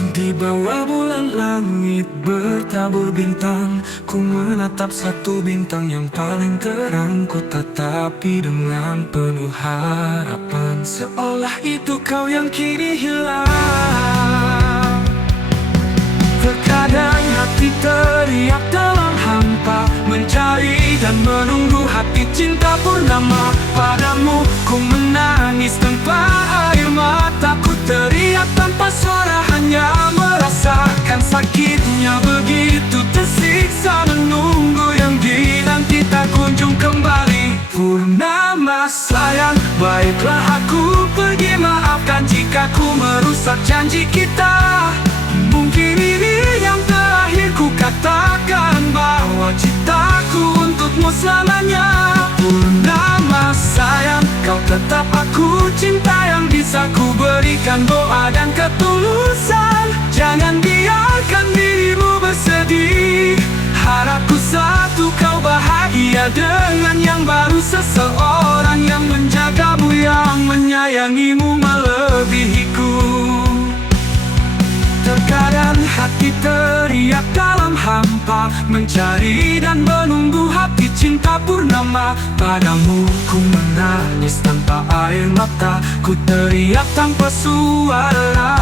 Di bawah bulan langit bertabur bintang, ku menatap satu bintang yang paling terang. Ku tatapi dengan penuh harapan, seolah itu kau yang kini hilang. Terkadang hati teriak dalam hampa, mencari dan menunggu hati cinta purnama. Padamu ku menangis tanpa air mata, ku teriak tanpa suara, hanya merasakan sakitnya. Begitu tersiksa menunggu yang dinanti tak kunjung kembali. Purnama sayang, baiklah aku pergi, maafkan jika ku merusak janji kita. Mungkin ini yang terakhir ku katakan, bahwa cintaku untukmu selamanya. Purnama sayang, kau tetap aku cinta yang bisa ku berikan doa dan ketulusan. Jangan biarkan dirimu bersedih, harapku satu kau bahagia dengan yang baru. Seseorang yang menjagamu, yang menyayangimu melebihiku. Terkadang hati teriak dalam hampa, mencari dan menunggu hati cinta purnama. Padamu ku menangis tanpa air mata, ku teriak tanpa suara,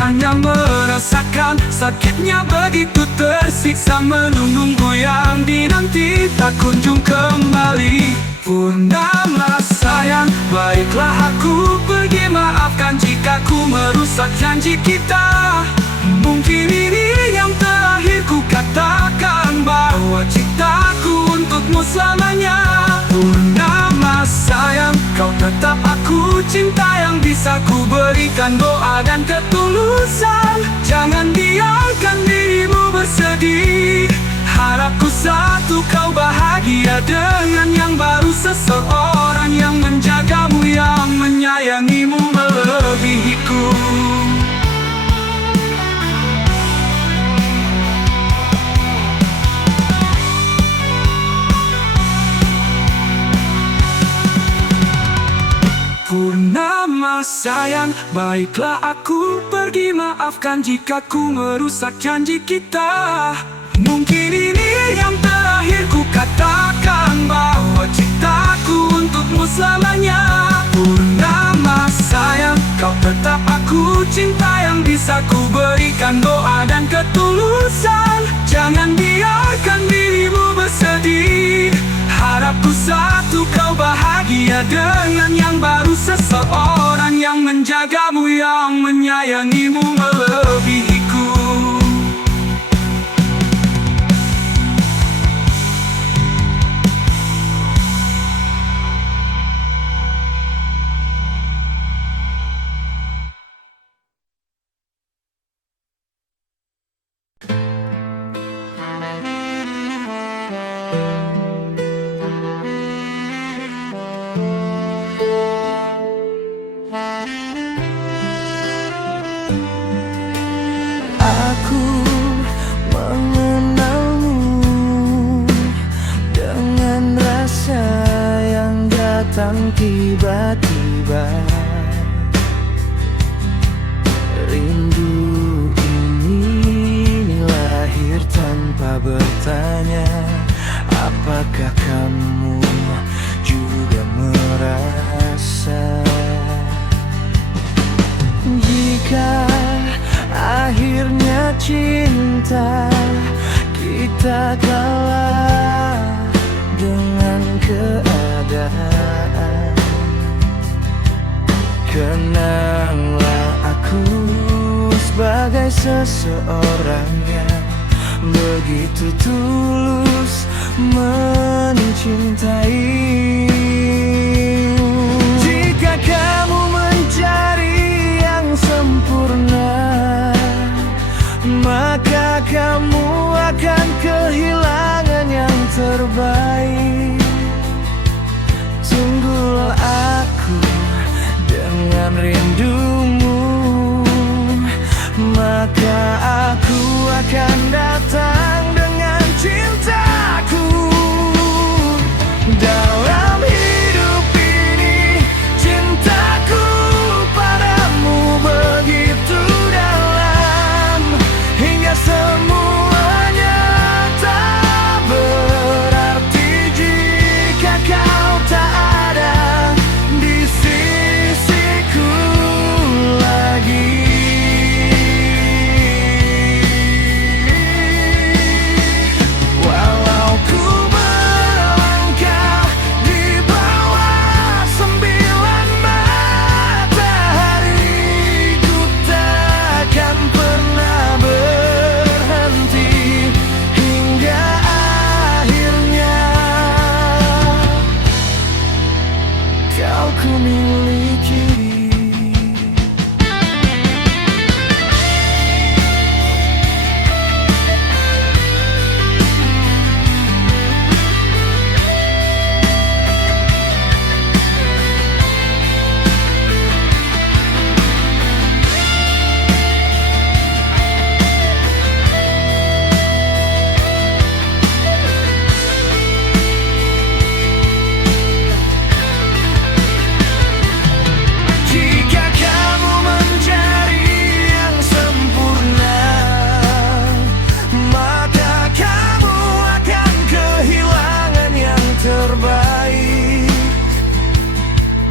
hanya merasakan sakitnya. Begitu tersiksa menunggu yang dinanti tak kunjung kembali. Purnama sayang, baiklah aku pergi, maafkan jika ku merusak janji kita. Mungkin ini yang terakhir ku katakan, bahwa cintaku untukmu selamanya. Purnama sayang, kau tetap aku cinta yang bisa ku berikan doa dan ketulusan. Jangan biarkan dirimu bersedih, harapku satu kau bahagia dengan yang baru. Seseorang yang menjagamu, yang menyayangimu melebihiku. Purnama sayang, baiklah aku pergi, maafkan jika ku merusak janji kita. Mungkin ini yang terakhir ku katakan, bahwa cintaku untukmu selamanya. Purnama sayang, kau tetap aku cinta yang bisa ku berikan doa dan ketulusan. Jangan biarkan dirimu bersedih, harapku satu kau bahagia dengan yang baru. Seseorang yang menjagamu, yang menyayangimu melebihiku. Aku mengenalmu dengan rasa yang datang tiba-tiba. Rindu ini lahir tanpa bertanya. Apakah kamu juga merasa? Jika akhirnya cinta kita kalah dengan keadaan, kenanglah aku sebagai seseorang yang begitu tulus mencintaimu. Jika kamu mencari yang sempurna, maka kamu akan kehilangan yang terbaik. Tunggulah aku dengan rindumu, maka aku akan datang dengan cintaku. Dalam hidup ini cintaku padamu begitu dalam. ku miliki. Jika kamu mencari yang sempurna, maka kamu akan kehilangan yang terbaik.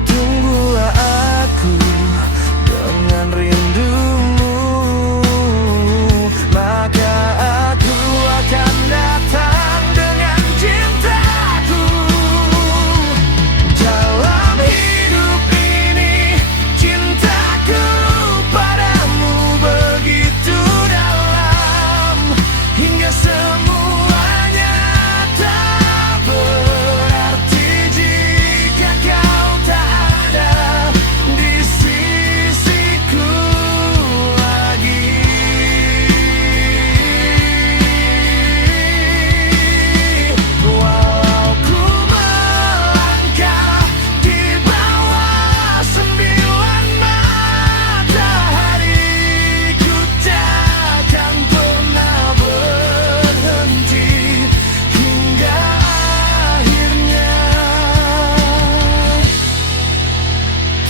Tunggulah aku dengan rindumu, maka aku akan datang dengan cintaku. Dalam hidup ini cintaku padamu begitu dalam, hingga semuanya tak berarti jika kau tak ada di sisiku lagi. Walau ku melangkah di bawah 9 matahari, ku takkan pernah berhenti hingga akhirnya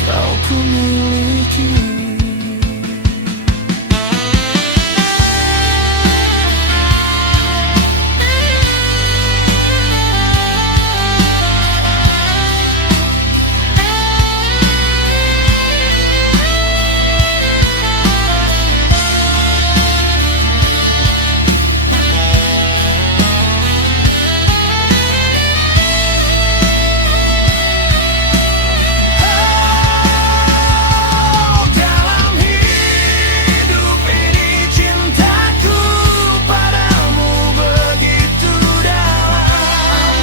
kau ku miliki. Dalam hidup ini cintaku padamu begitu dalam,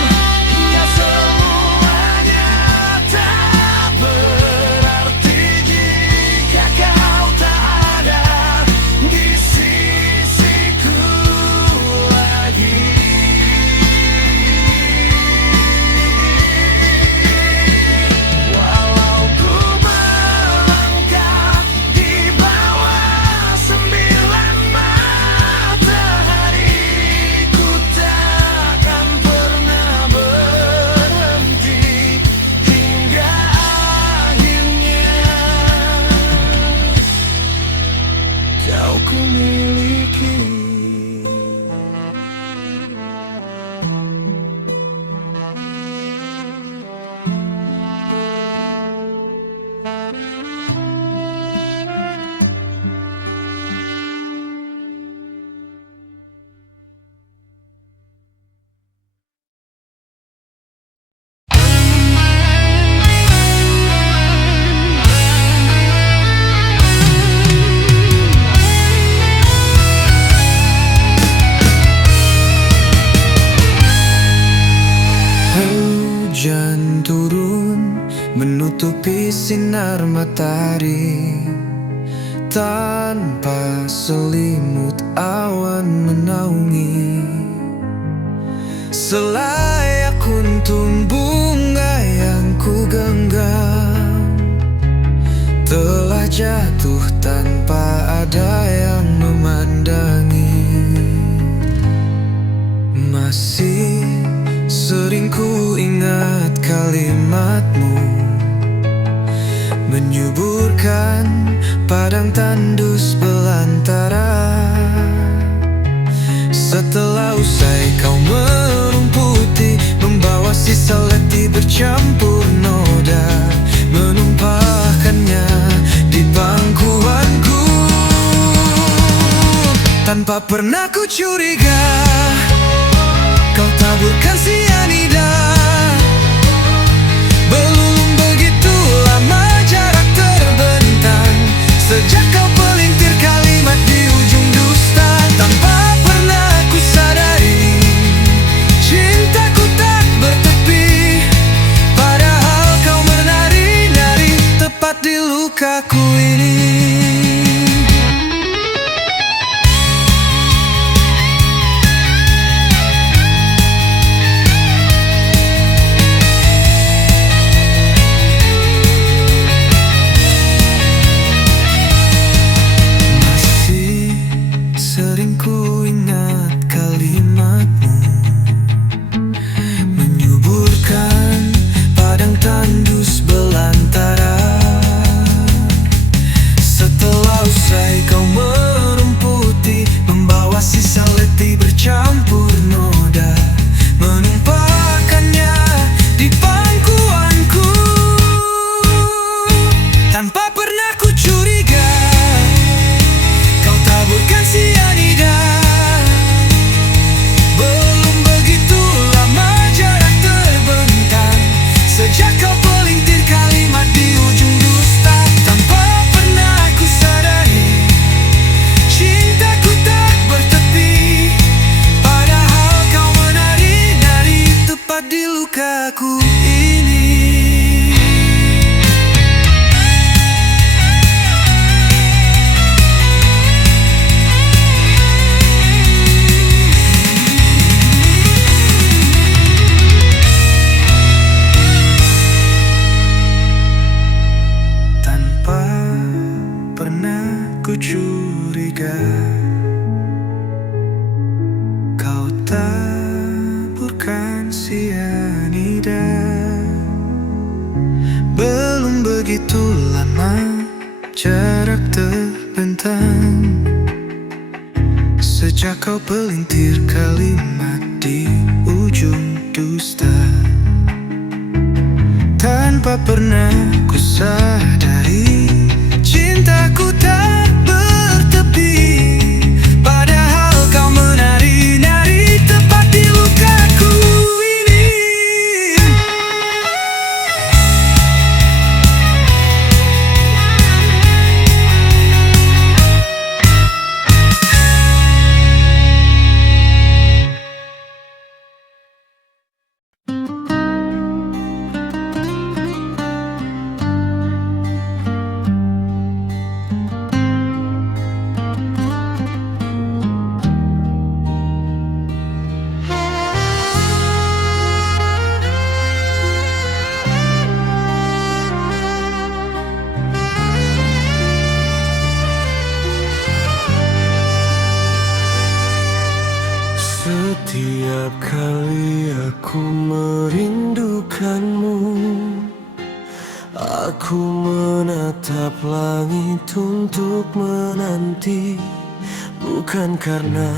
hingga semuanya tak berarti jika kau tak ada di sisiku lagi. Walau ku melangkah di bawah 9 matahari, ku takkan pernah berhenti hingga akhirnya kau ku miliki. Hujan turun menutupi sinar matahari, tanpa selimut awan menaungi. Selayak kuntum bunga yang ku genggam telah jatuh tanpa ada yang memandangi. Masih sering ku ingat kalimatmu, menyuburkan padang tandus belantara. Setelah usai kau merumputi, membawa sisa letih bercampur noda, menumpahkannya di pangkuanku. Tanpa pernah ku curiga, kau taburkan sianida. Belum begitu lama jarak terbentang, sejak kau pelintir kalimat di ujung dusta. Tanpa pernah ku sadari, cintaku tak bertepi, padahal kau menari lukaku ini. Masih sering ku ingat kalimatmu, menyuburkan padang tandus belantara. Setelah usai kau merumputi, membawa sisa letih bercampur noda, menumpahkannya di pangkuanku. Tanpa pernah ku curiga, kau taburkan sianida. Belum begitu lama jarak terbentang, sejak kau pelintir kalimat di ujung dusta. Tanpa pernah ku sadari, cintaku tak bertepi, padahal kau menari-nari tepat di lukaku ini. Tanpa pernah ku curiga, kau taburkan sianida. Belum begitu lama jarak terbentang, sejak kau pelintir kalimat di ujung dusta. Tanpa pernah ku sadari, cintaku tak bertepi, padahal kau menari-nari tepat di lukaku ini. Setiap kali aku merindukanmu, aku menatap langit untuk menanti. Bukan karena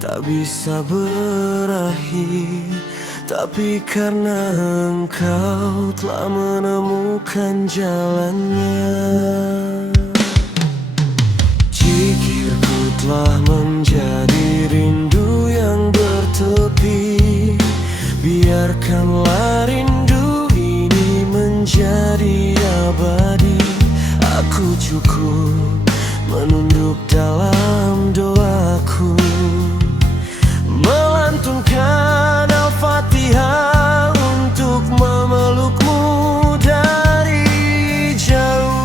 tak bisa berakhir, tapi karena engkau telah menemukan jalannya. Jikirku telah menjadi rindu yang bertepi, biarkanlah rindu ini menjadi abadi. Aku cukup menunduk dalam doaku, melantunkan Al-Fatihah untuk memelukmu dari jauh.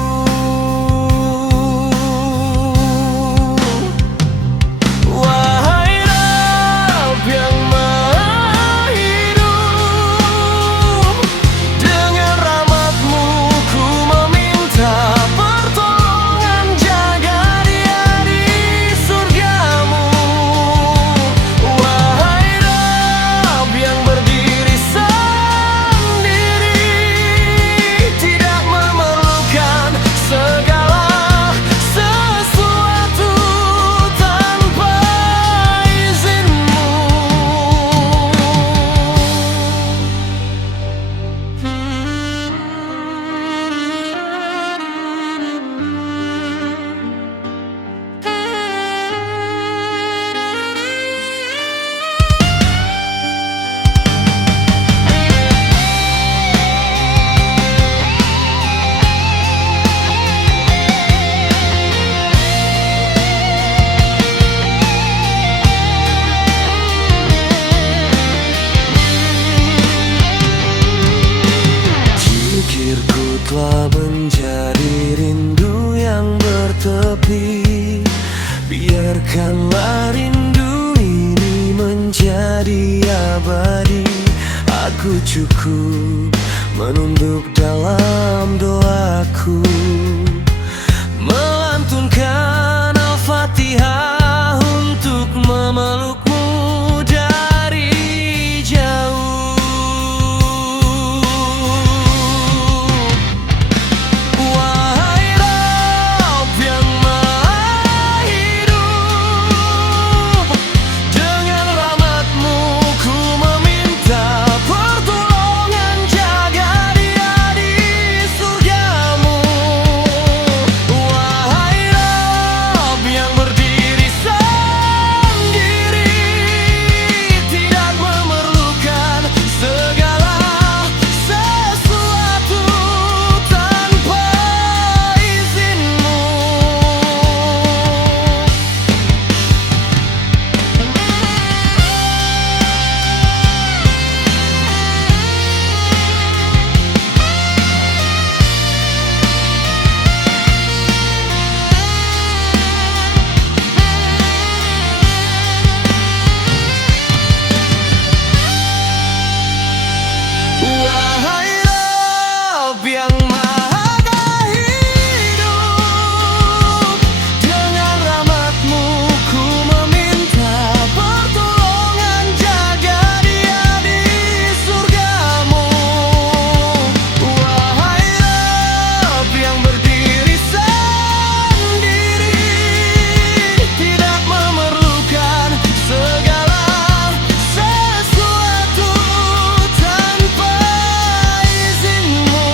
Wahai Rabb yang Maha Hidup, dengan rahmat-Mu ku meminta pertolongan, jaga dia di surga-Mu. Wahai Rabb yang berdiri sendiri, tidak memerlukan segala sesuatu tanpa izin-Mu. Jikirku telah menjadi rindu yang bertepi. Biarkanlah rindu ini menjadi abadi. Aku cukup menunduk dalam doaku, melantunkan Al-Fatihah untuk memelukmu dari jauh. Wahai Rabb yang Maha Hidup, dengan rahmat-Mu ku meminta pertolongan, jaga dia di surga-Mu. Wahai Rabb yang berdiri sendiri, tidak memerlukan segala sesuatu tanpa izin-Mu. Wahai Rabb yang Maha Hidup, dengan rahmat-Mu ku meminta pertolongan, jaga dia di surga-Mu. Wahai Rabb yang berdiri sendiri, tidak memerlukan segala sesuatu tanpa izin-Mu.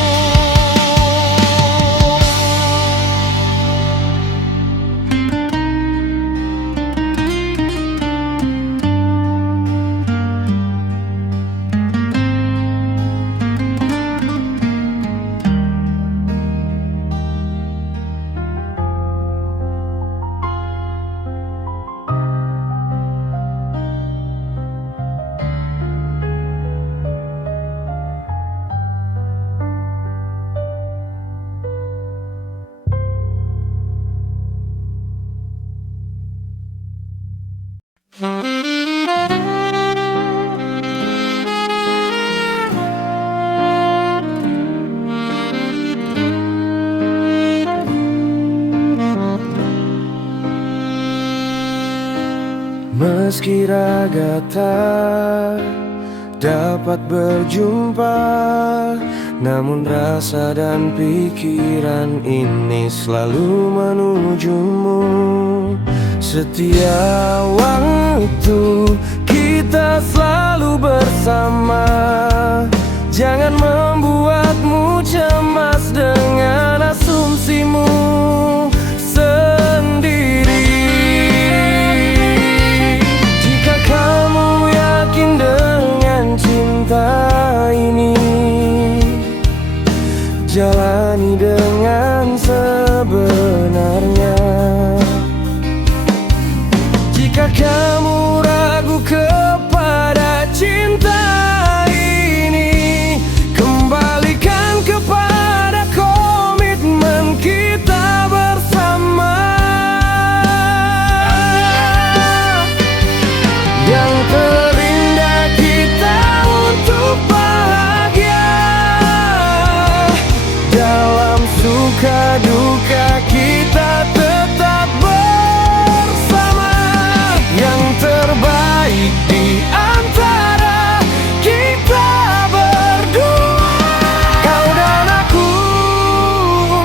Meski raga tak dapat berjumpa, namun rasa dan pikiran ini selalu menujumu. Setiap waktu kita selalu bersama, jangan membuatmu cemas dengan asumsimu sendiri. Jika kamu yakin dengan cinta ini, jalani dengan sebenarnya. Jika kamu ragu kepada cinta ini, kembalikan kepada komitmen kita bersama. Yang terindah kita untuk bahagia, dalam suka duka kita tetap bersama. Yang terbaik di antara kita berdua, kau dan aku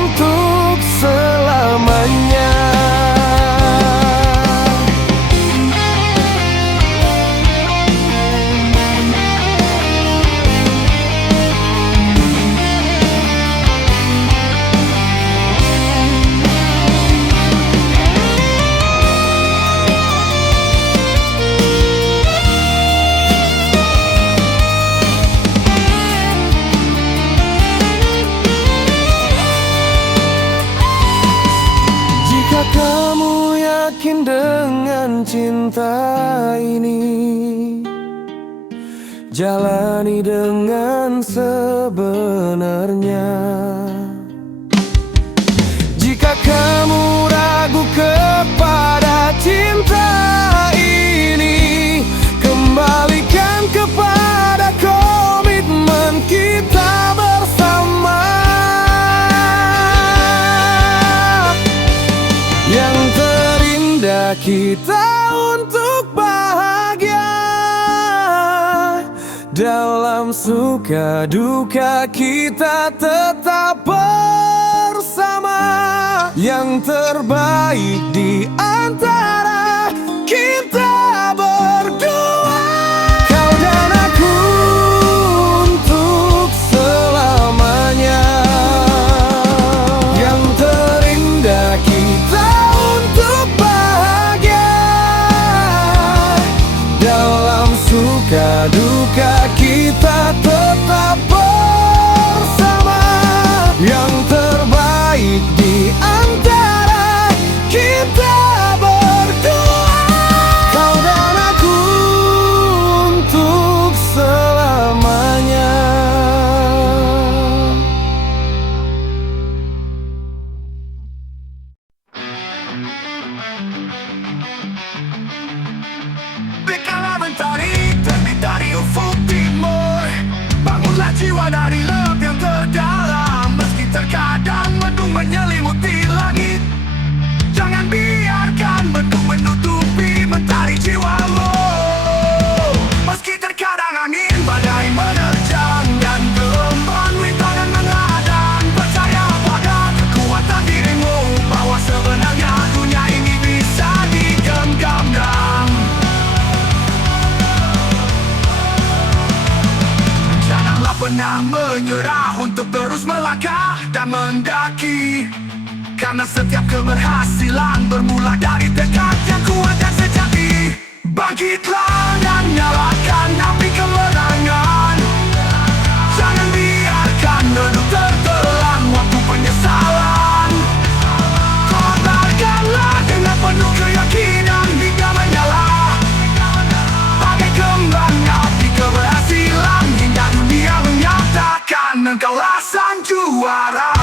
untuk selamanya. Kamu yakin dengan cinta ini, jalani dengan sebenarnya. kita untuk bahagia. Dalam suka duka kita tetap bersama. Yang terbaik di antara kita berdua, kau dan aku untuk selamanya. Yang terindah kita untuk bahagia. Dalam suka duka kita tetap bersama. Yang terbaik di antara kita berdua, kau dan aku untuk selamanya. Berikanlah mentari terbit dari ufuk timur. Bangunlah jiwa dari lembah yang terdalam. Meski terkadang mendung menyelimuti langit, jangan biarkan mendung menutupi mentari jiwamu. Meski terkadang angin badai menerjang dan gelombang rintangan menghadang, percaya pada kekuatan dirimu, bahwa sebenarnya dunia ini bisa digenggam. Janganlah pernah menyerah untuk terus melangkah dan mendaki. Karena setiap keberhasilan bermula dari tekad yang kuat dan sejati. Bangkitlah dan nyalakan api kemenangan. Jangan biarkan redup tertelan waktu penyesalan. Kobarkanlah dengan penuh keyakinan hingga menyala. Bagai kembang api keberhasilan, hingga dunia menyatakan engkaulah sang juara.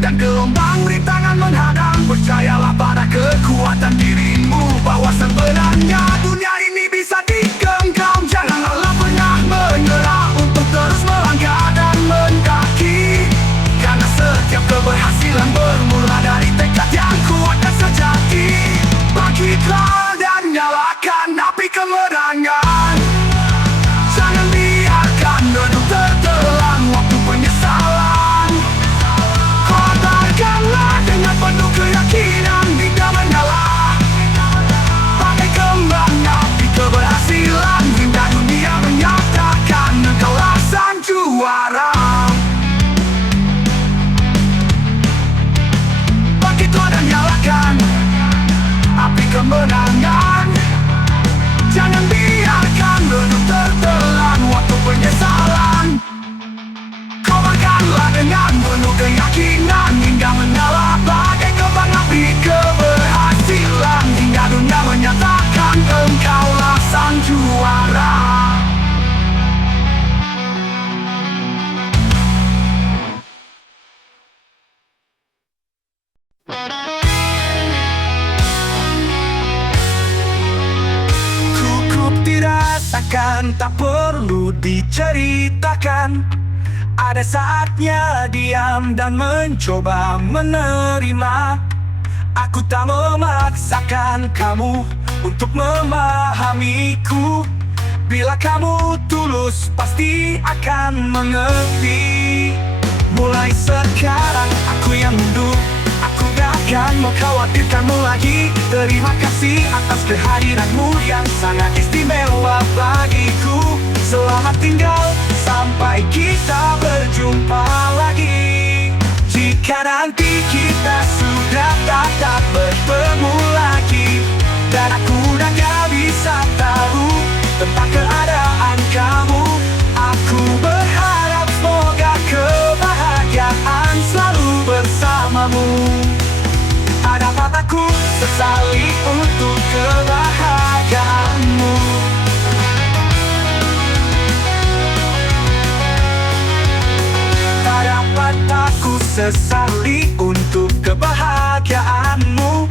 Dan gelombang rintangan menghadang, percayalah pada kekuatan dirimu, bahwa sebenarnya dunia ini bisa digenggam. Janganlah pernah menyerah untuk terus melangkah dan mendaki. Karena setiap keberhasilan bermula dari tekad yang kuat dan sejati. Bangkitlah dan nyalakan api kemenangan. Jangan biarkan redup tertelan waktu penyesalan. Kobarkanlah dengan penuh keyakinan hingga menyala. Bagai kembang api keberhasilan, hingga dunia menyatakan engkaulah sang juara. Bangkitlah dan nyalakan api kemenangan. Jangan biarkan redup tertelan waktu penyesalan. Kobarkanlah dengan penuh keyakinan hingga menyala. Bagai kembang api keberhasilan, hingga dunia menyatakan engkaulah sang juara. Cukup dirasakan, tak perlu diceritakan. Ada saatnya diam dan mencoba menerima. Aku tak memaksakan kamu untuk memahamiku. Bila kamu tulus, pasti akan mengerti. Mulai sekarang aku yang mundur, aku gak akan mengkhawatirkanmu lagi. Terima kasih atas kehadiranmu yang sangat istimewa bagiku. Selamat tinggal sampai kita berjumpa lagi. Jika nanti kita sudah tak bertemu lagi, dan aku udah gak bisa tahu tentang keadaan kamu, aku berharap semoga kebahagiaan selalu bersamamu. Ada kataku sesali untuk kebahagiaanmu. sesali untuk kebahagiaanmu.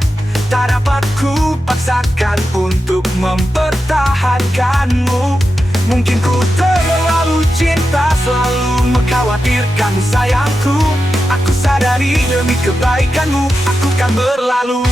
Tak dapat ku paksakan untuk mempertahankanmu. Mungkin ku terlalu cinta, selalu mengkhawatirkan sayangku. Aku sadari demi kebaikanmu, aku kan berlalu.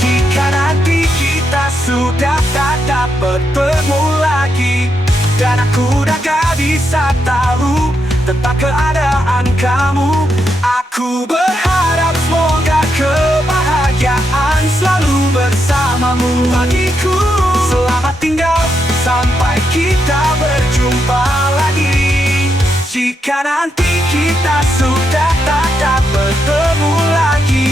Jika nanti kita sudah tak dapat bertemu lagi, dan aku udah gak bisa tahu tentang keadaan kamu, aku berharap semoga kebahagiaan selalu bersamamu. Bagiku, selamat tinggal sampai kita berjumpa lagi. Jika nanti kita sudah tak dapat bertemu lagi,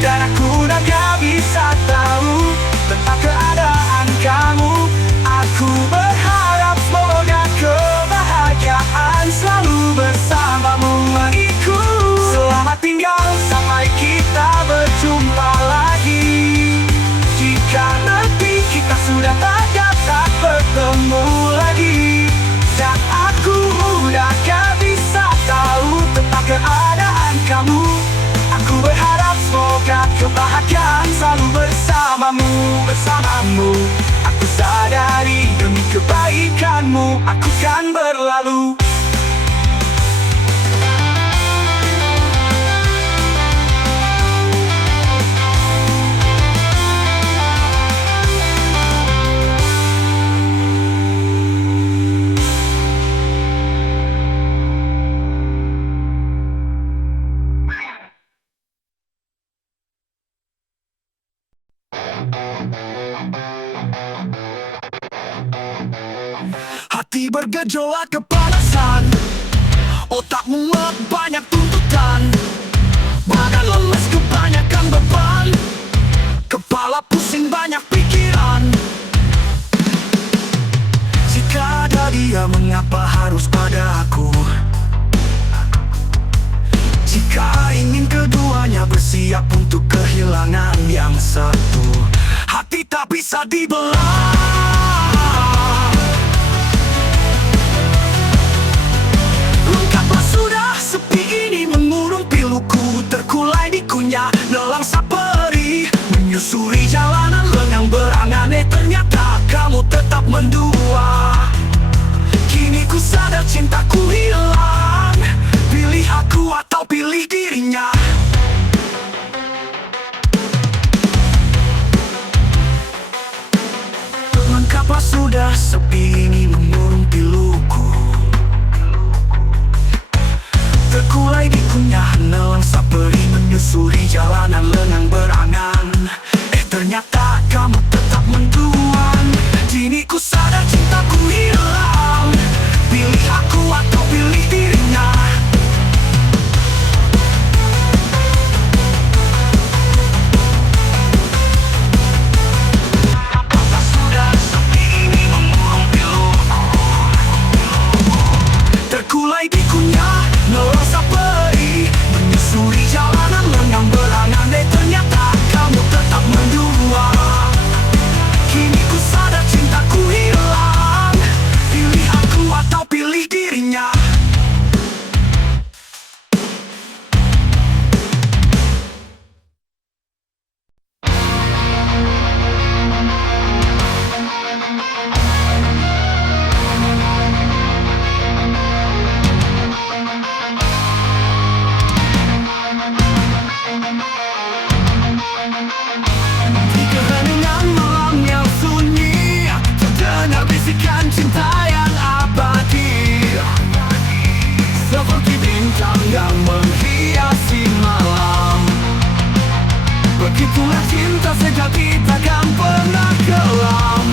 dan aku udah gak bisa tahu tentang keadaan kamu, aku berharap semoga kebahagiaan selalu bersamamu. Bagiku, selamat tinggal sampai kita berjumpa lagi. Jika nanti kita sudah tak dapat bertemu lagi, dan aku udah gak bisa tahu tentang keadaan kamu, aku berharap semoga kebahagiaan selalu bersamamu. Aku sadari demi kebaikanmu, aku kan berlalu. Hati bergejolak kepanasan, otak muak banyak tuntutan, badan lemes kebanyakan beban, kepala pusing banyak pikiran. Jika ada dia, mengapa harus pada aku? Jika ingin keduanya bersiap untuk kehilangan yang satu, hati tak bisa dibelah. Lengkaplah sudah sepi ini mengurung piluku, terkulai di kunyah nelangsa perih, menyusuri jalanan lengang berangan. Ternyata kamu tetap mendua. Kini ku sadar cintaku hilang. Pilih aku atau pilih dirinya. Lengkaplah sudah sepi ini mengurung piluku, terkulai di kunyah nelangsa perih, menyusuri jalanan lengang berangan. Ternyata kamu tetap menduan. Kini ku sadar cintaku hilang. Pilih aku atau pilih dirinya. Apakah sudah sepi ini mengurung piluku, terkulai di kunyah nelangsa perih, menyusuri jalanan lengang berangan. Ternyata kamu tetap mendua. Kini ku sadar cintaku hilang. Pilih aku atau pilih dirinya. Di keheningan malam yang sunyi, terdengar bisikan cinta yang abadi, seperti bintang yang menghiasi malam. Begitulah cinta sejati, takkan pernah kelam.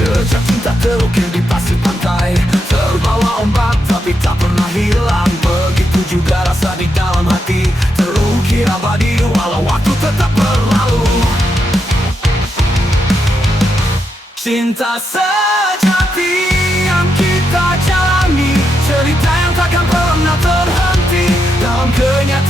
Jejak cinta terukir di pasir pantai, terbawa ombak tapi tak pernah hilang. Begitu juga rasa di dalam hati, terukir abadi walau waktu tetap berlalu. Cinta sejati yang kita jalani, cerita yang takkan pernah terhenti.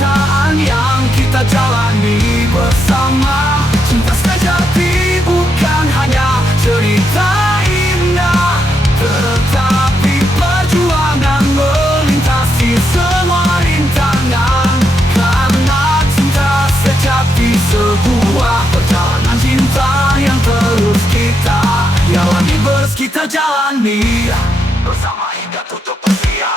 kenyataan yang kita jalani bersama. Cinta sejati bukan hanya cerita indah, tetapi perjuangan melintasi semua rintangan. Karena cinta sejati sebuah perjalanan cinta yang terus kita jalani, kita jalani bersama hingga tutup usia.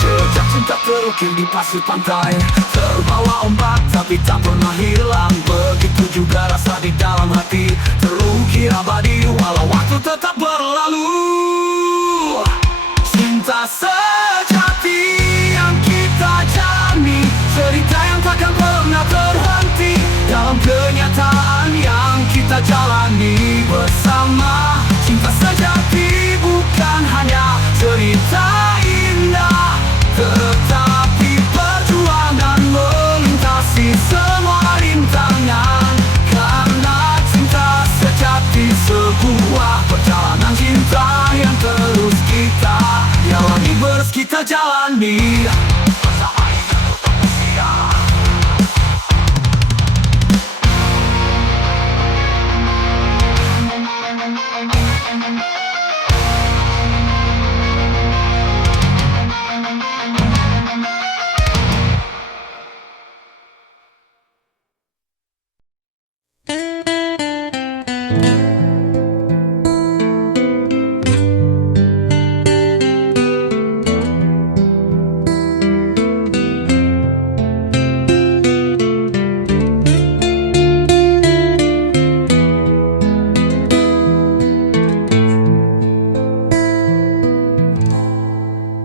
Jejak cinta terukir di pasir pantai, terbawa ombak tapi tak pernah hilang. Begitu juga rasa di dalam hati, terukir abadi walau waktu tetap berlalu. Cinta sejati yang kita jalani, cerita yang takkan pernah terhenti. Dalam kenyataan yang kita jalani bersama. Cinta sejati bukan hanya cerita indah, tetapi perjuangan melintasi semua rintangan. Karena cinta sejati sebuah perjalanan cinta yang terus kita jalani, kita jalani bersama hingga tutup usia.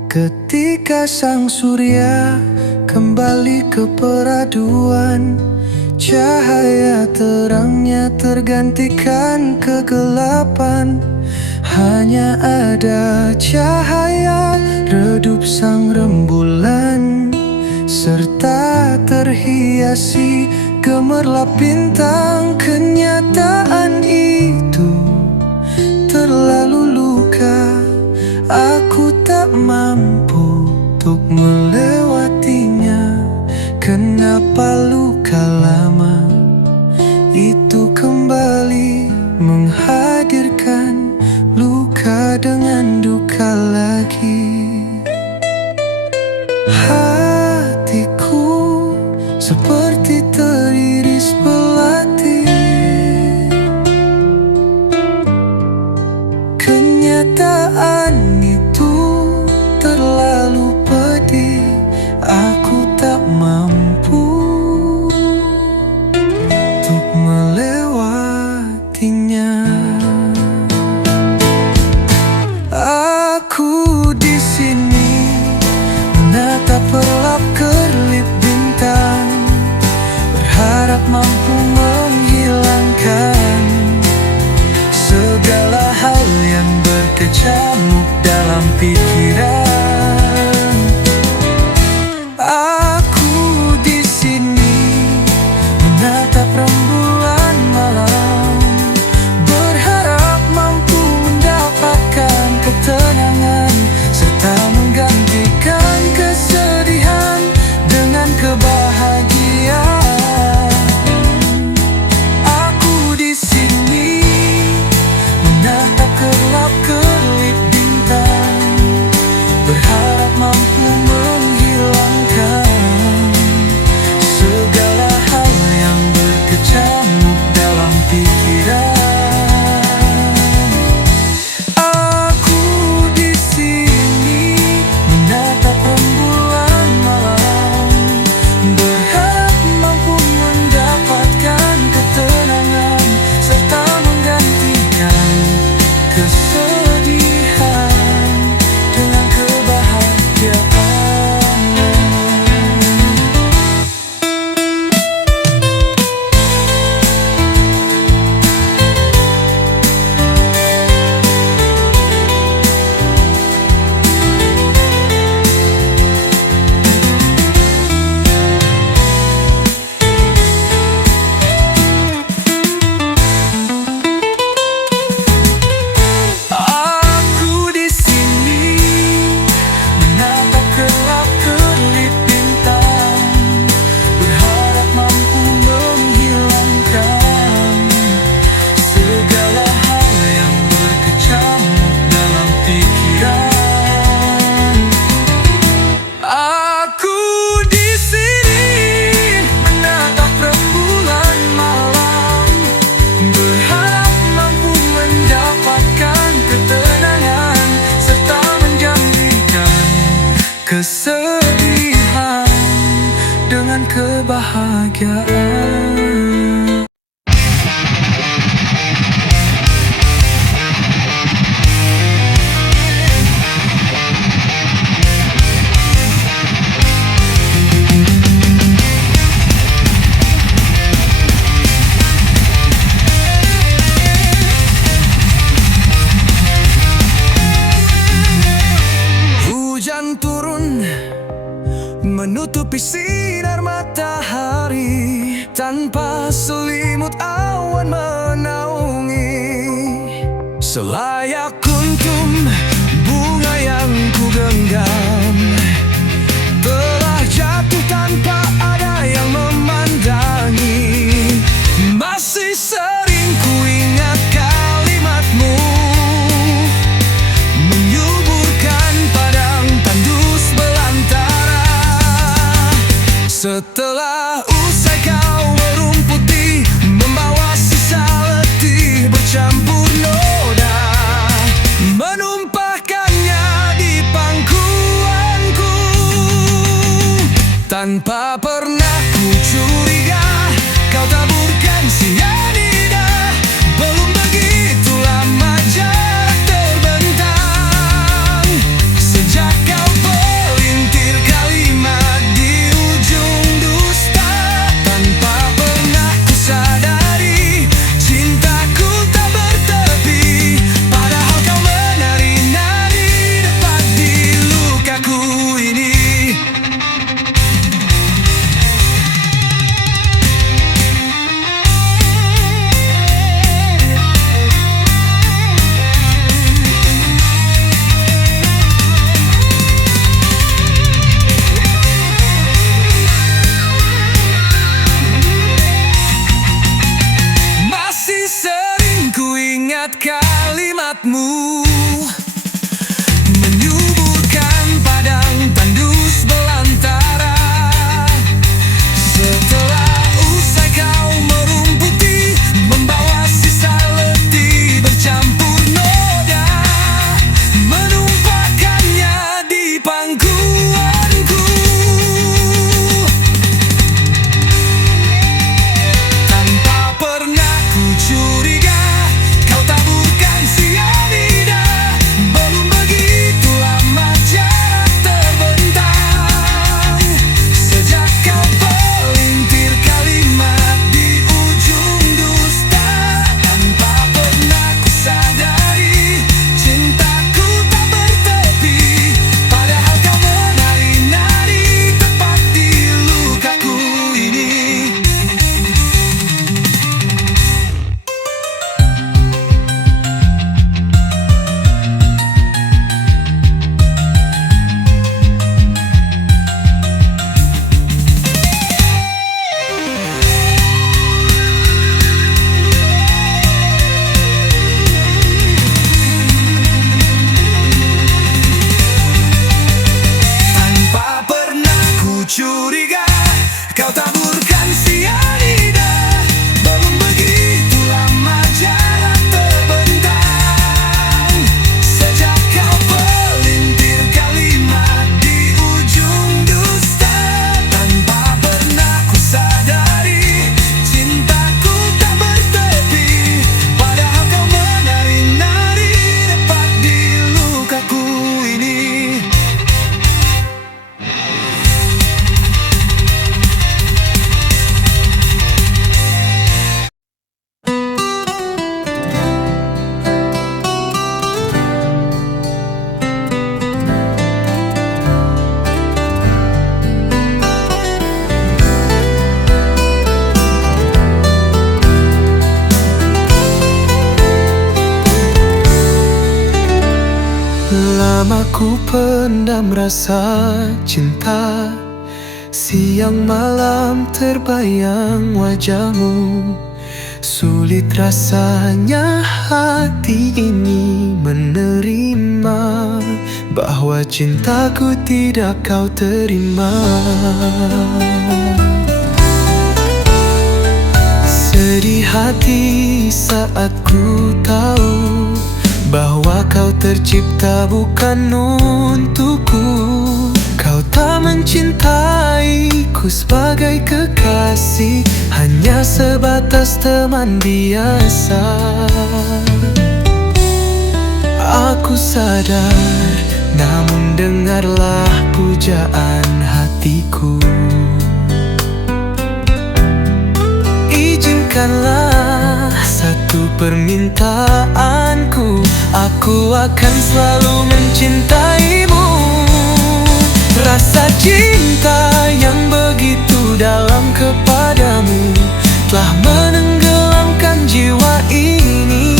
Ketika sang surya kembali ke peraduan, cahaya terangnya tergantikan kegelapan. Hanya ada cahaya redup sang rembulan, serta terhiasi gemerlap bintang. Kenyataan itu terlalu luka, aku tak mampu untuk melewatinya. Kenapa luka lama itu kembali menghadirkan luka dengan duka lagi. Hatiku seperti teriris belati, kenyataan itu terlalu pedih, aku tak mampu untuk melewatinya. Aku di sini menatap perlap kerlip bintang, berharap mampu menghilangkan segala hal yang berkecamuk dalam pikiran. Aku di sini menatap rembulan malam, berharap mampu mendapatkan ketenangan serta menggantikan kesedihan dengan kebahagiaan. Aku di sini menatap gelap kerlip bintang, kesedihan dengan kebahagiaan. Hujan turun menutupi sinar matahari, tanpa selimut awan menaungi. Selayak kuntum bunga yang ku genggam telah jatuh tanpa ada yang memandangi. Masih sering ku ingat kalimatmu, menyuburkan padang tandus belantara. Setelah usai kau merumputi, membawa sisa letih bercampur noda, menumpahkannya di pangkuanku. Tanpa pernah ku curiga, kau taburkan sianida. Belum begitu lama jarak terbentang, sejak kau pelintir kalimat di ujung dusta. Tanpa pernah ku sadari, cintaku tak bertepi, padahal kau menari-nari tepat di lukaku ini. Masih sering ku ingat kalimatmu, menyuburkan padang tandus belantara. Setelah usai kau merumputi, membawa sisa letih bercampur noda, menumpahkannya di pangkuanku. Tanpa pernah ku curiga, kau taburkan sianida. Belum begitu lama jarak terbentang, sejak kau pelintir kalimat di ujung dusta. Tanpa pernah ku sadari, cintaku tak bertepi, padahal kau menari-nari tepat di lukaku ini. Tanpa pernah ku curiga, kau taburkan sianida. Belum begitu lama jarak terbentang, sejak kau pelintir kalimat di ujung dusta. Tanpa pernah ku sadari, cintaku tak bertepi, padahal kau menari-nari tepat di lukaku ini. Lama ku pendam rasa cinta, siang malam terbayang wajahmu. Sulit rasanya hati ini menerima bahwa cintaku tidak kau terima. Sedih hati saat ku tahu bahwa kau tercipta bukan untukku. telah mencintaiku sebagai kekasih, hanya sebatas teman biasa. Aku sadar, namun dengarlah pujaan hatiku. Izinkanlah satu permintaanku, aku akan selalu mencintaimu. Rasa cinta yang begitu dalam kepadamu telah menenggelamkan jiwa ini.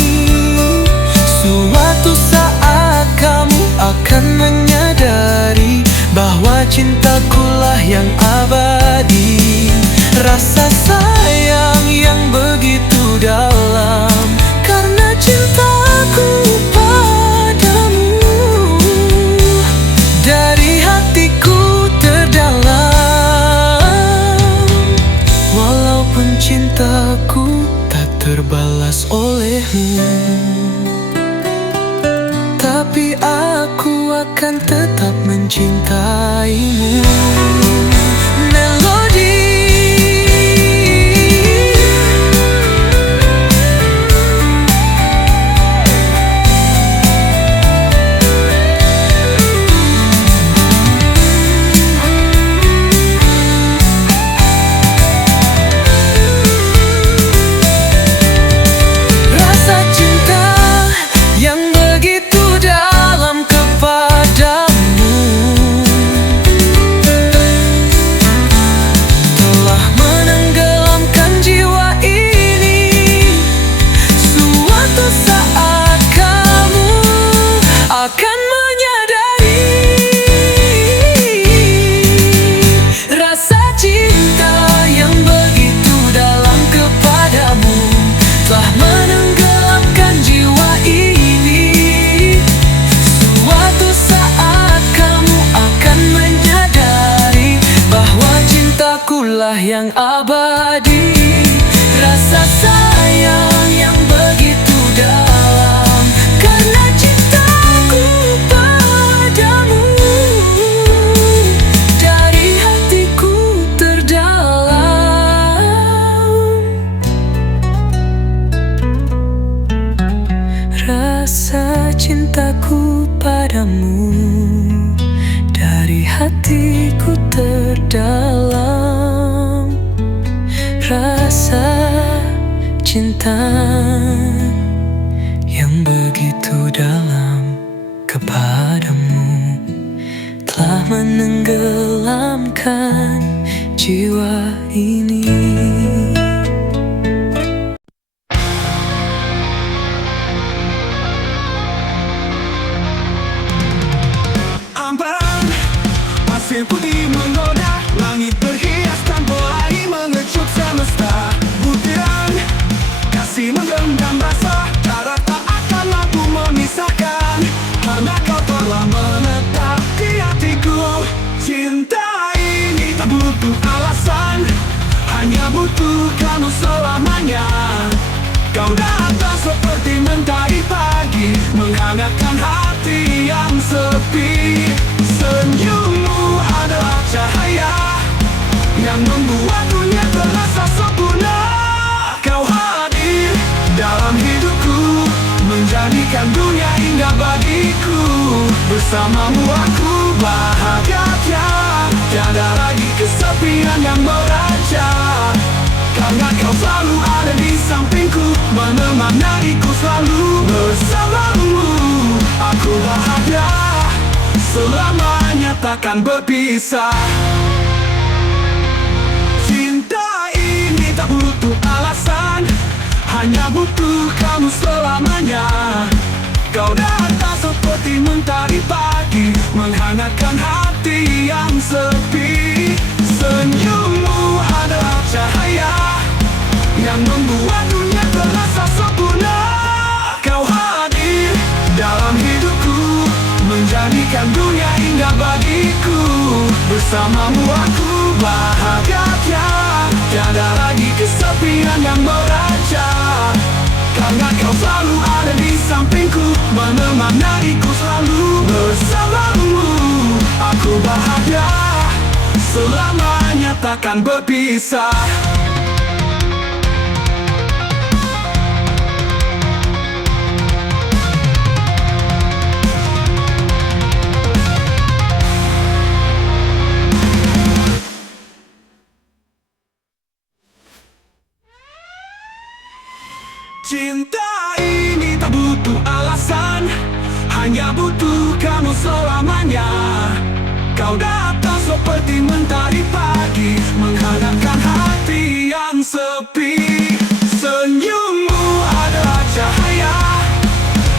Suatu saat kamu akan menyadari bahwa cintakulah yang abadi. Rasa sayang yang begitu dalam karena cintaku padamu dari hatiku terdalam. Walaupun cintaku tak terbalas olehmu, tapi aku akan tetap mencintaimu. Melodi. Yang abadi, rasa sayang yang begitu dalam karena cintaku padamu dari hatiku terdalam. Rasa cintaku padamu dari hatiku terdalam. Rasa cinta yang begitu dalam kepadamu telah menenggelamkan jiwa ini. Amparan pasir putih menggoda, langit berhiaskan pelangi mengecup semesta. Butiran kasih menggenggam rasa, cara tak akan mampu memisahkan. Karena kau telah menetap di hatiku. Cinta ini tak butuh alasan, hanya butuh kamu selamanya. Kau datang seperti mentari pagi, menghangatkan hati yang sepi. Senyummu adalah cahaya yang membuat dunia terasa sempurna. Kau hadir dalam hidupku, menjadikan dunia indah bagiku. Bersamamu aku bahagia, tiada lagi kesepian yang meraja. Karena kau selalu ada di sampingku, menemaniku selalu bersamamu. Aku bahagia, selamanya takkan berpisah. Cinta ini tak butuh alasan, hanya butuh kamu selamanya. Kau datang seperti mentari pagi, menghangatkan hati yang sepi. Senyummu adalah cahaya yang membuat dunia terasa sempurna. Kau hadir dalam hidupku, menjadikan dunia indah bagiku. Bersamamu aku bahagia, tiada lagi kesepian yang meraja. Karena kau selalu ada di sampingku, menemaniku selalu bersamamu. Aku bahagia, takkan berpisah. Cinta ini tak butuh alasan, hanya butuh kamu selamanya. Kau datang seperti mentari pagi, menghangatkan hati yang sepi. Senyummu adalah cahaya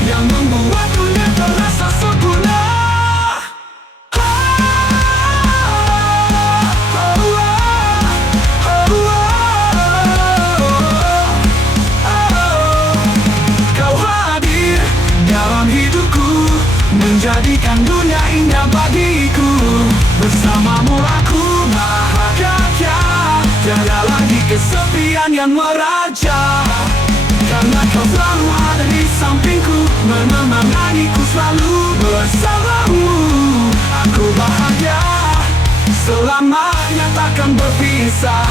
yang membuat dunia terasa sempurna. Menjadikan dunia indah bagiku. Bersamamu aku bahagia, tiada lagi kesepian yang meraja. Karena kau selalu ada di sampingku, menemaniku selalu bersamamu. Aku bahagia, selamanya takkan berpisah.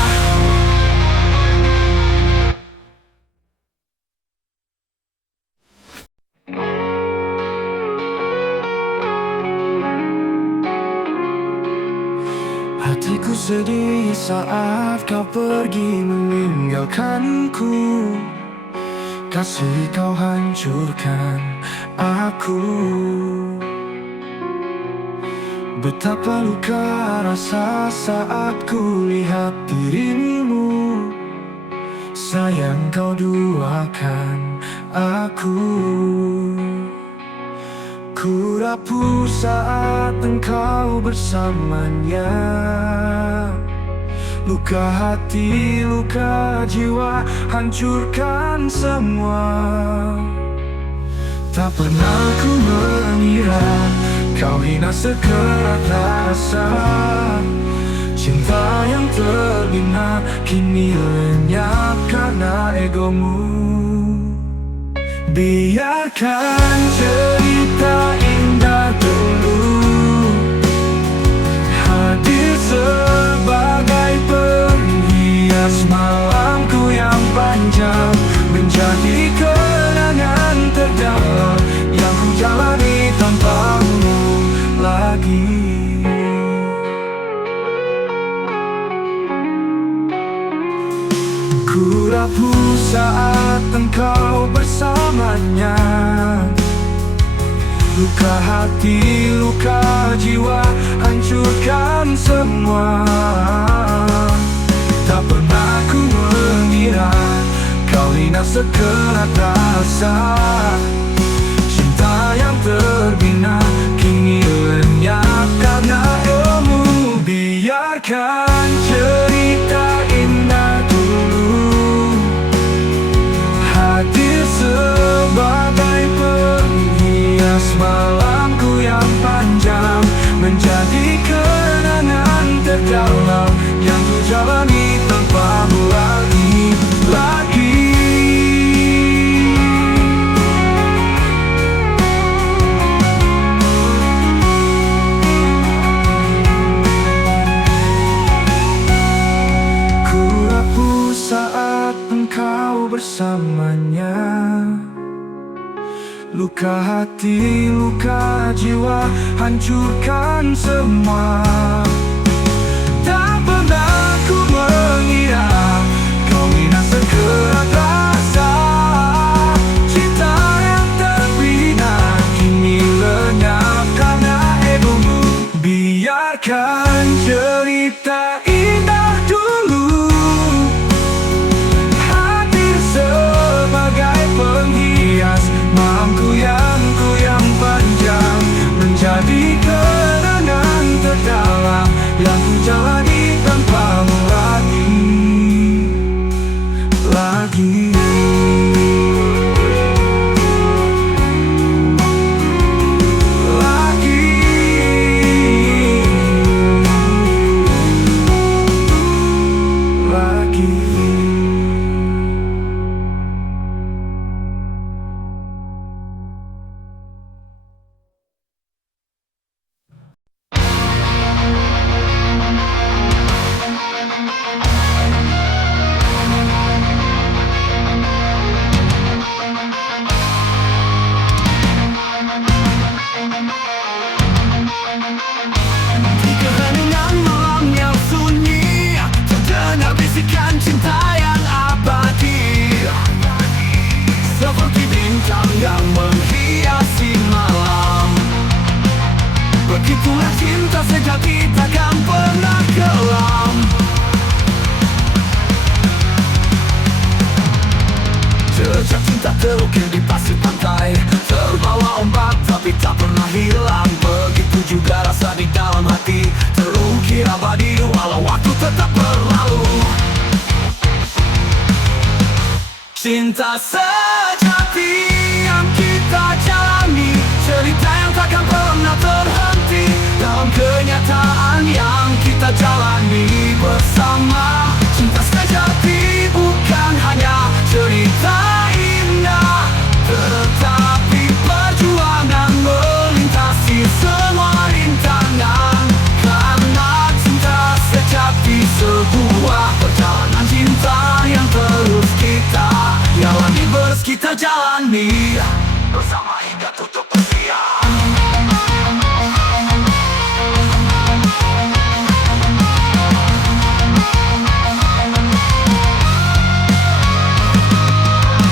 Hatiku sedih saat kau pergi meninggalkanku. Kasih kau hancurkan aku. Betapa luka rasa saat ku lihat dirimu. Sayang kau duakan aku. Ku rapuh saat engkau bersamanya. Luka hati, luka jiwa, hancurkan semua. Tak pernah ku mengira kau hina sekerat rasa. Cinta yang terbina kini lenyap karena egomu. Biarkan cerita indah dulu hadir sebagai penghias malamku yang panjang, menjadi kenangan terdalam yang ku jalani tanpamu lagi. Ku rapuh saat engkau bersamanya. Luka hati, luka jiwa, hancurkan semua. Tak pernah ku mengira kau hina sekerat rasa. Cinta yang terbina kini lenyap karena ilmu. Biarkan cerita indah dulu hadir sebagai penghias malamku yang panjang, menjadi kenangan terdalam yang ku jalani tanpamu lagi. Ku rapuh saat engkau bersamanya. Luka hati, luka jiwa, hancurkan semua. Tak pernah ku mengira kau hina sekerat rasa. Cinta yang terbina kini lenyap karena egomu. Biarkan cerita indah dulu hadir sebagai penghias malamku yang panjang, menjadi kenangan terdalam yang ku jalani tanpamu lagi. Begitulah cinta sejati takkan pernah kelam. Jejak cinta terukir di pasir pantai, terbawa ombak tapi tak pernah hilang. Begitu juga rasa di dalam hati, terukir abadi walau waktu tetap berlalu. Cinta sejati yang kita jalani, cerita yang takkan pernah terhenti. Dalam kenyataan yang kita jalani bersama. Cinta sejati bukan hanya cerita indah, tetapi perjuangan melintasi semua rintangan. Karena cinta sejati sebuah perjalanan cinta yang terus kita jalani, kita jalani bersama hingga tutup usia.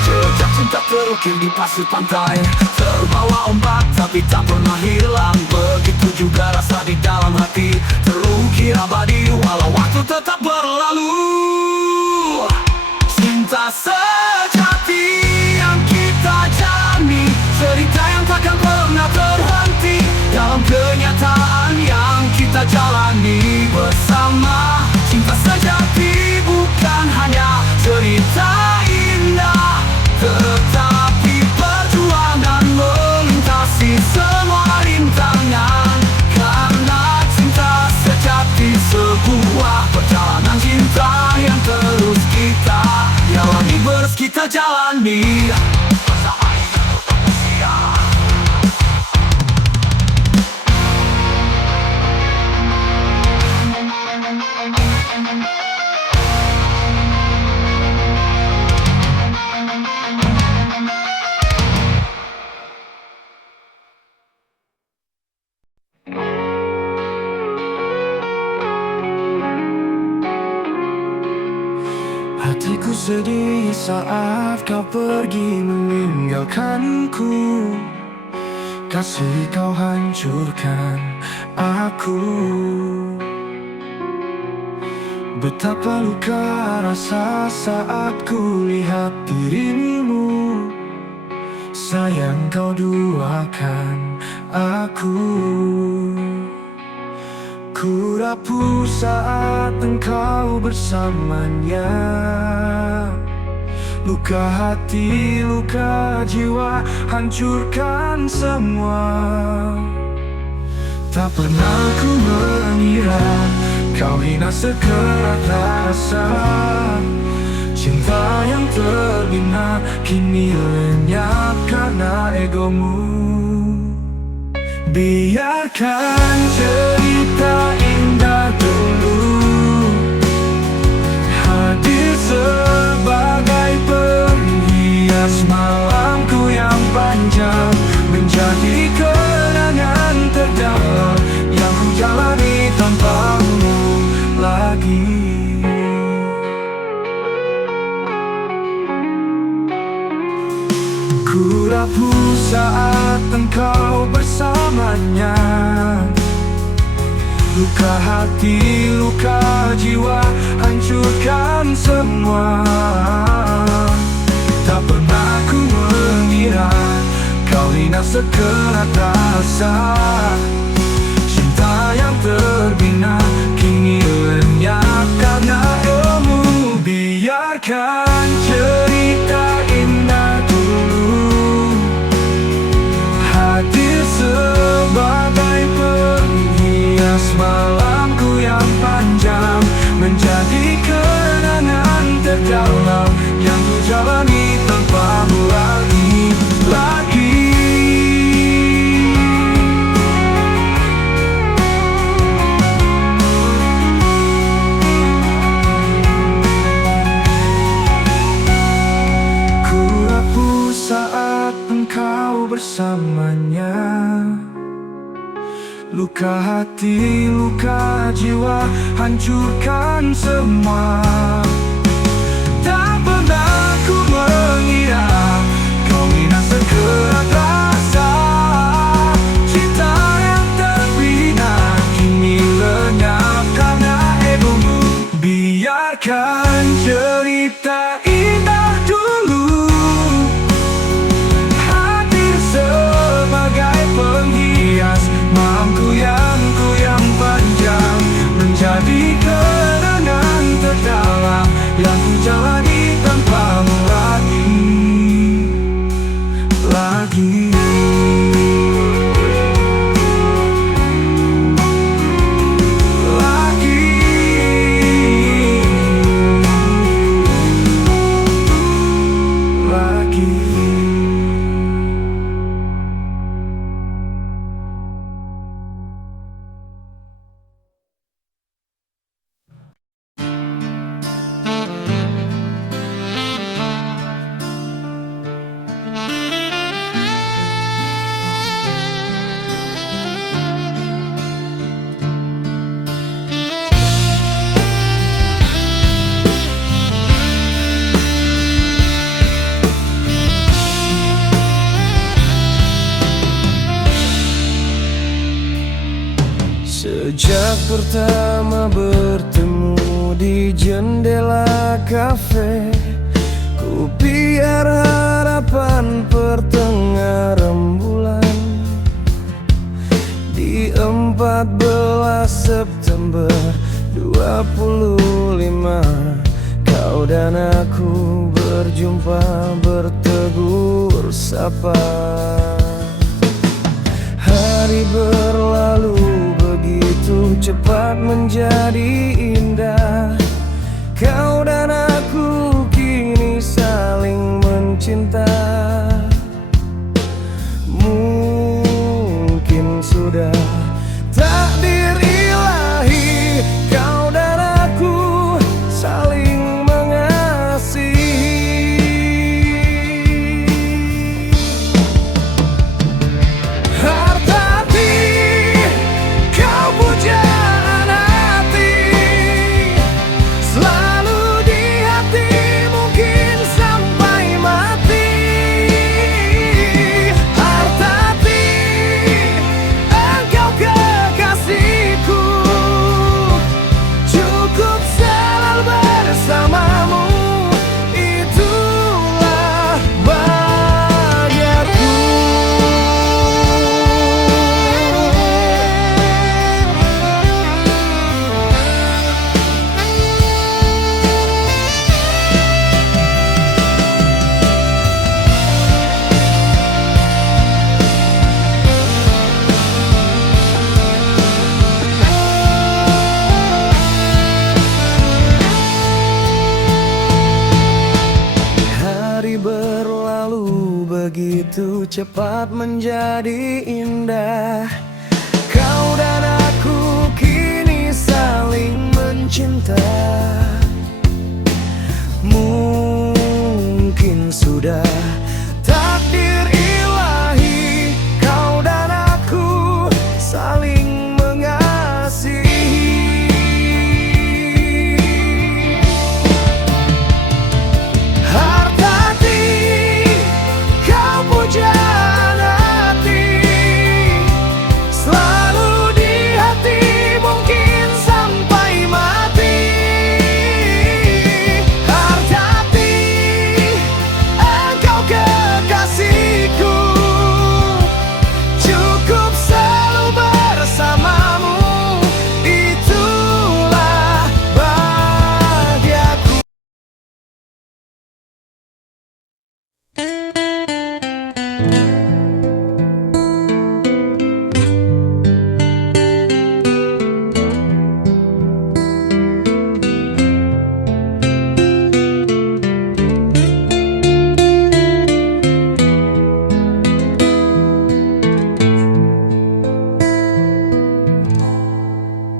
Jejak cinta terukir di pasir pantai, terbawa ombak tapi tak pernah hilang. Begitu juga rasa di dalam hati, terukir abadi walau waktu tetap berlalu. Cinta sejati yang kita jalani, cerita yang takkan pernah terhenti. Dalam kenyataan yang kita jalani bersama. Cinta sejati bukan hanya cerita indah, tetapi perjuangan melintasi semua rintangan. Karena cinta sejati sebuah perjalanan cinta yang terus kita jalani, kita jalani bersama hingga tutup usia. Hatiku sedih saat kau pergi meninggalkanku. Kasih kau hancurkan aku. Betapa luka rasa saat ku lihat dirimu. Sayang kau duakan aku. Ku rapuh saat engkau bersamanya. Luka hati, luka jiwa, hancurkan semua. Tak pernah ku mengira kau hina sekerat rasa. Cinta yang terbina kini lenyap karena egomu. Biarkan cerita indah dulu hadir sebagai penghias malamku yang panjang, menjadi kenangan terdalam yang ku jalani tanpamu lagi. Ku rapuh saat engkau bersamanya. Luka hati, luka jiwa, hancurkan semua. Tak pernah ku mengira kau hina sekerat rasa. Cinta yang terbina kini lenyap karena ilmu. Biarkan cerita indah dulu hadir sebagai penghias malamku yang panjang, menjadi kenangan terdalam yang ku jalani tanpamu lagi. Ku rapuh saat engkau bersamanya. Luka hati, luka jiwa, hancurkan semua. Tak pernah ku mengira kau hina sekerat rasa. Cinta yang terbina biarkan cerita indah dulu hadir sebagai penghias malam goyang-goyang panjang, menjadi kenangan terdalam yang ku jalani tanpamu lagi. Sejak pertama bertemu di jendela kafe, ku biar harapan pertengah rembulan. Di 14 September 25, kau dan aku berjumpa, bertegur sapa. Hari berlalu begitu cepat menjadi indah. Kau dan aku kini saling mencinta. Mungkin sudah takdir ilahi, kau dan aku saling mengasihi. Begitu cepat menjadi indah. Kau dan aku kini saling mencinta. Mungkin sudah takdir ilahi, kau dan aku saling mengasihi.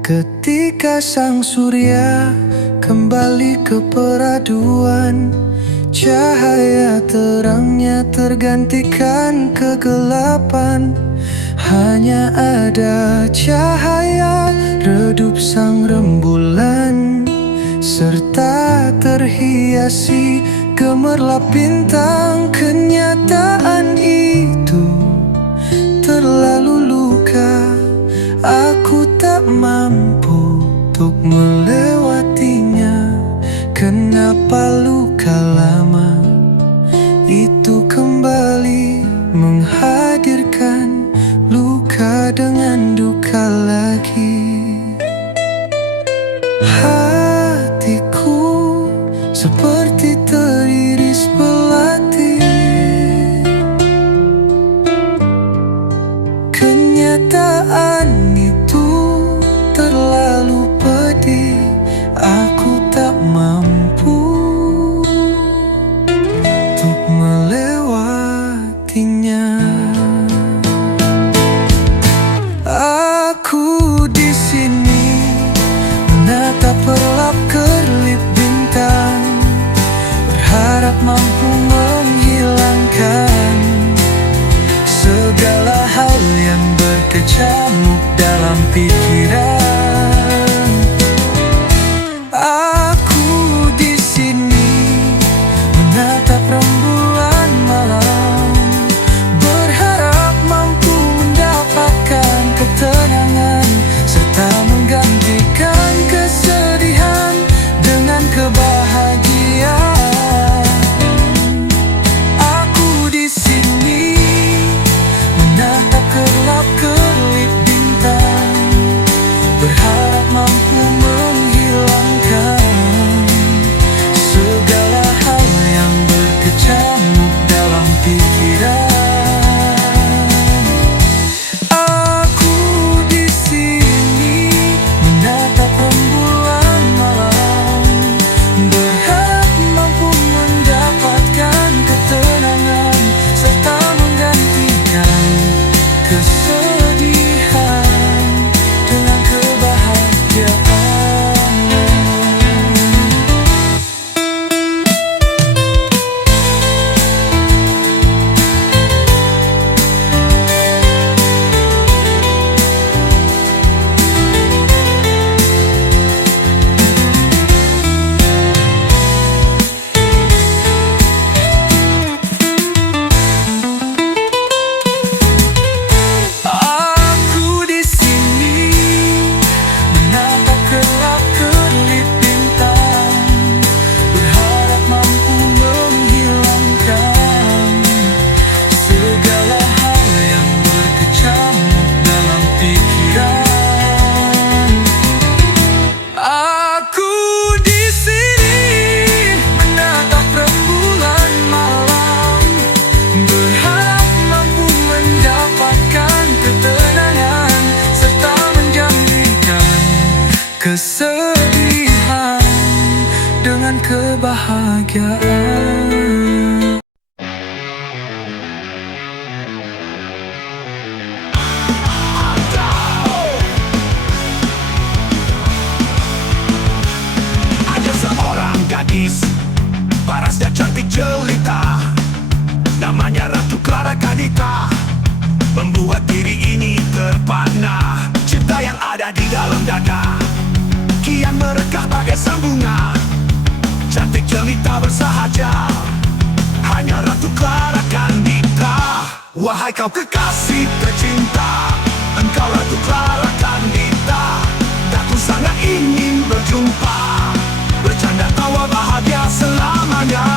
Ketika sang surya kembali ke peraduan, cahaya terangnya tergantikan kegelapan. Hanya ada cahaya redup sang rembulan, serta terhiasi gemerlap bintang. Kenyataan itu terlalu luka, aku tak mampu untuk melewatinya. Kenapa luka lama itu kembali menghadirkan luka dengan duka lagi? Hatiku seperti teriris belati. Kenyataan itu terlalu pedih. Aku tak mampu untuk melewatinya. Aku di sini menatap perlap kerlip bintang, berharap mampu menghilangkan segala hal yang berkecamuk dalam pikiran. Aku di sini menatap rembulan malam, berharap mampu mendapatkan ketenangan serta menggantikan kesedihan dengan kebahagiaan. Aku di sini menatap kerlap-kerlip bintang, berharap mampu menghilangkan segala hal yang berkecamuk dalam pikiran. Aku di sini menatap rembulan malam, berharap mampu mendapatkan ketenangan serta menggantikan kesedihan dengan kebahagiaan. Aku di sini menatap kerlap-kerlip bintang, berharap mampu menghilangkan segala hal yang berkecamuk dalam pikiran. Aku di sini menatap rembulan malam, berharap mampu mendapatkan ketenangan serta menjanjikan kesedihan dengan kebahagiaan. Ada seorang gadis, paras dan cantik jelita, namanya Ratu Clara Candita, membuat diri ini terpana. Cinta yang ada di dalam dada kian merekah bagai sambungan. Cantik jelita bersahaja, hanya Ratu Clara Candita. Wahai kau kekasih tercinta, engkau Ratu Clara Candita. Aku sangat ingin berjumpa, bercanda tawa bahagia selamanya.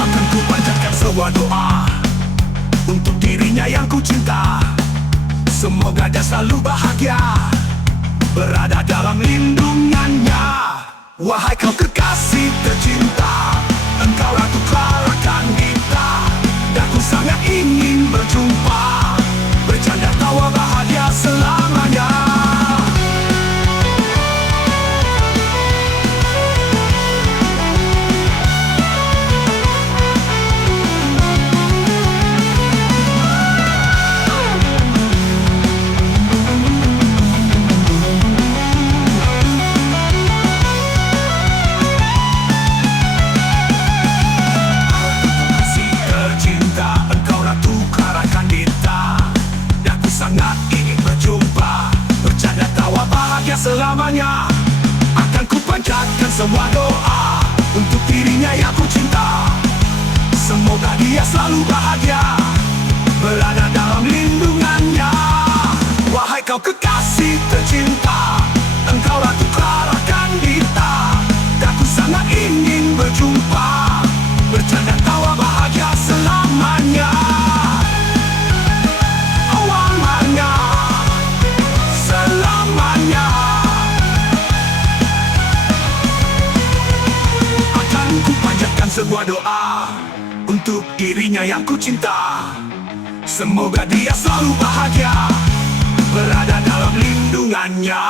Akan ku panjatkan sebuah doa untuk dirinya yang ku cinta. Semoga dia selalu bahagia, berada dalam lindungannya. Wahai kau kekasih tercinta, engkau Ratu Clara Candita. Aku sangat ingin berjumpa, bercanda tawa bahagia selamanya. Selamanya akan ku panjatkan semua doa untuk dirinya yang ku cinta. Semoga dia selalu bahagia, berada dalam lindungannya. Wahai kau kekasih tercinta, engkau Ratu Clara Candida. Aku sangat ingin berjumpa, bercanda tawa bahagia selamanya. Selamanya, selamanya. Akan ku panjatkan sebuah doa untuk dirinya yang ku cinta. Semoga dia selalu bahagia, berada dalam lindungannya.